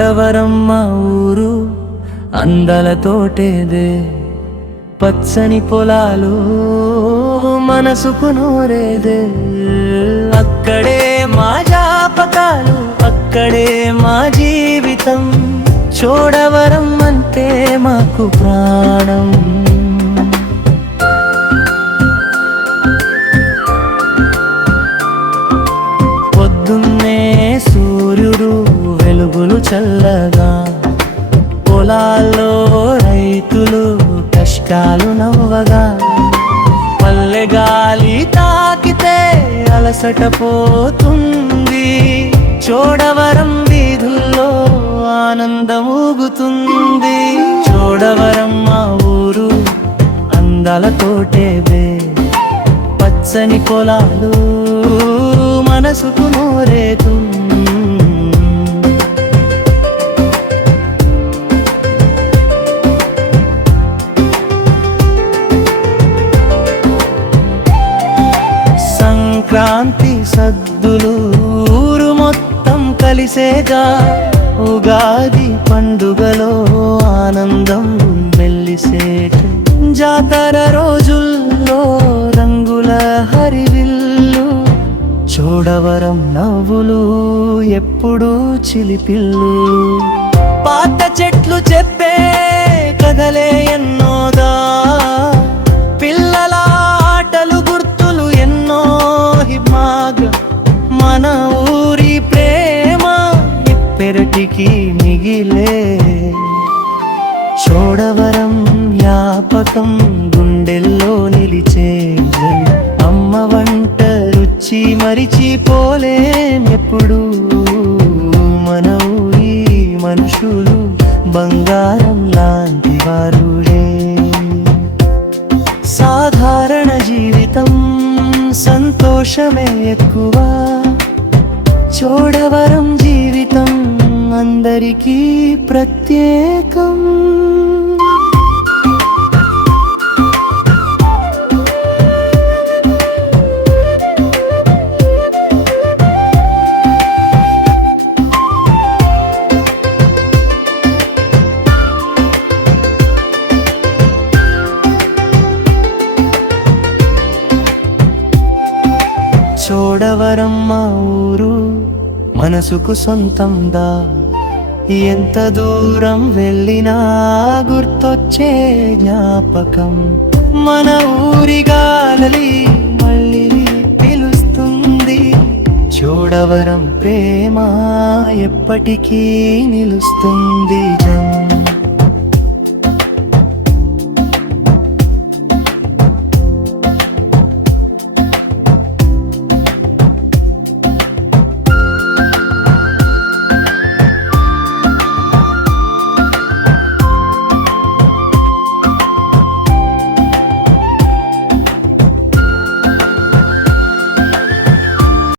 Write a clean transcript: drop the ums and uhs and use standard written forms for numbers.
చోడవరం మా ఊరు అందలతోటేదే, పచ్చని పొలాలు మనసుకు నూరేదే. అక్కడే మా జ్ఞాపకాలు, అక్కడే మా జీవితం. చోడవరం అంటే మాకు ప్రాణం. పొద్దున్నే సూర్యుడు వెలుగులు చల్లగా, పొలాల్లో రైతులు కష్టాలు నవ్వగా, పల్లె గాలి తాకితే అలసట పోతుంది. చోడవరం వీధుల్లో ఆనందం ఊగుతుంది. చోడవరం మా ఊరు అందాలతోటేదే, పచ్చని పొలాలు మనసుకు నూరేతుంది. సంక్రాంతి సద్దులు ఊరు మొత్తం కలిసేగా, ఉగాది పండుగలో ఆనందం వెల్లిసేట. జాతర రోజుల్లో రంగుల హరివిల్లు, చోడవరం నవ్వులు ఎప్పుడూ చిలిపిల్లు. పాత చెట్లు చెప్పే కథలే ఎన్నోదా, పిల్లల ఆటలు గుర్తులు ఎన్నో హిమాగా. మన ఊరి ప్రేమ ఇప్పెరటికి మిగిలే. చోడవరం జ్ఞాపకం గుండెల్లో నిలిచే. అమ్మ వంట రుచి మరిచిపోలేం ఎప్పుడు. మన ఊరి మనుషులు బంగారం లాంటి వారుడే. సాధారణ జీవితం సంతోషమే ఎక్కువ. చోడవరం జీవితం అందరికీ ప్రత్యేకం. చోడవరం మా ఊరు మనసుకు సొంతందా. ఎంత దూరం వెళ్ళినా గుర్తొచ్చే జ్ఞాపకం. మన ఊరి గాలి మళ్ళీ పిలుస్తుంది. చోడవరం ప్రేమ ఎప్పటికీ నిలుస్తుంది.